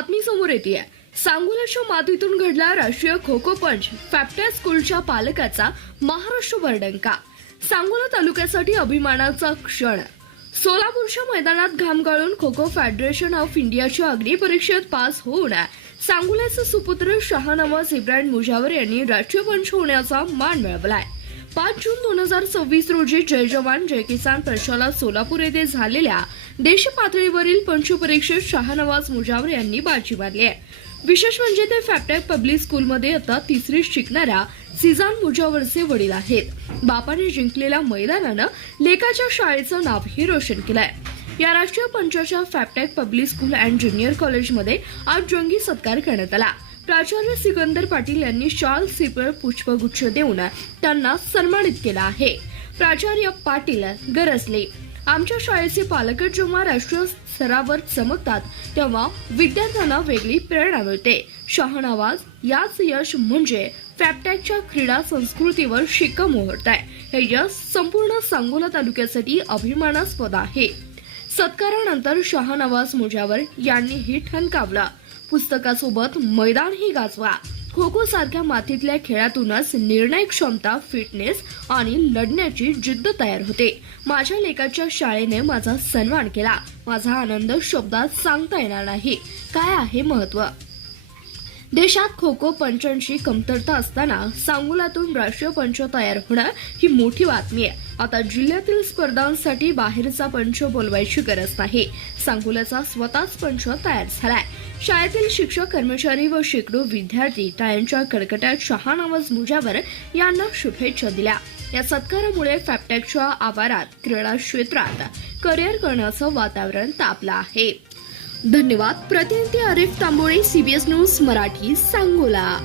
बातमी समोर येते. सांगोल्याच्या मातीतून घडला राष्ट्रीय खो खो पंच. फॅप्टॅ स्कूलच्या पालकाचा महाराष्ट्रभर डंका. सांगोला तालुक्यासाठी अभिमानाचा क्षण. सोलापूरच्या मैदानात घाम गाळून खो खो फेडरेशन ऑफ इंडियाच्या अग्निपरीक्षेत पास होऊन सांगोल्याचे सुपुत्र शाहनवाज इब्राहिम मुजावर यांनी राष्ट्रीय पंच होण्याचा मान मिळवलाय. 5 जून 2026 रोजी जय जवान जय किसान प्रशाला सोलापूर येथे झालेल्या देश पातळीवरील पंच परीक्षेत शाहनवाज मुजावर यांनी बाजी मारली आहे. विशेष म्हणजे ते फॅप्टॅ पब्लिक स्कूलमध्ये आता 3री शिकणाऱ्या सिजान मुजावरचे वडील आहेत. बापाने जिंकलेल्या मैदानानं लेकाच्या शाळेचं नावही रोशन केलंय. या राष्ट्रीय पंचाच्या फॅप्टॅ पब्लिक स्कूल अँड ज्युनियर कॉलेजमध्ये आज जंगी सत्कार करण्यात आला. प्राचार्य सिकंदर पाटील यांनी शाल सिपर पुष्पगुच्छ देऊन त्यांना सन्मानित केलं आहे. प्राचार्य पाटील गरजले, आमच्या शाळेचे पालक जेव्हा राष्ट्रीय स्तरावर चमकतात तेव्हा विद्यार्थ्यांना वेगळी प्रेरणा मिळते. शाहनवाज याच यश म्हणजे फॅप्टॅच्या क्रीडा संस्कृतीवर शिक्का मोहरत आहे. हे यश संपूर्ण सांगोला तालुक्यासाठी अभिमानास्पद आहे. सत्कारानंतर शाहनवाज मुजावर यांनीही ठणकावलं, पुस्तकासोबत मैदानही गाजवा. खो खो सारख्या मातीतल्या खेळातूनच निर्णय क्षमता, फिटनेस आणि लढण्याची जिद्द तयार होते. माझ्या लेकाच्या शाळेने माझा सन्मान केला. माझा आनंद शब्दात सांगता येणार नाही. काय आहे महत्व. देशात खो खो पंचांची कमतरता असताना सांगोल्यातून राष्ट्रीय पंच तयार होणं ही मोठी बातमी आहे. आता जिल्ह्यातील स्पर्धांसाठी बाहेरचा पंच बोलवायची गरज नाही. सांगोल्याचा स्वतःच पंच तयार झालाय. शाळेतील शिक्षक, कर्मचारी व शेकडो विद्यार्थी टाळ्यांच्या कडकडाटात शाहनवाज मुजावर यांना शुभेच्छा दिल्या. या सत्कारामुळे फॅप्टॅच्या आवारात क्रीडा क्षेत्रात करिअर करण्याचं वातावरण तापलं आहे. धन्यवाद. प्रतिनिधी आरिफ तांबोळे, CBS न्यूज मराठी, सांगोला.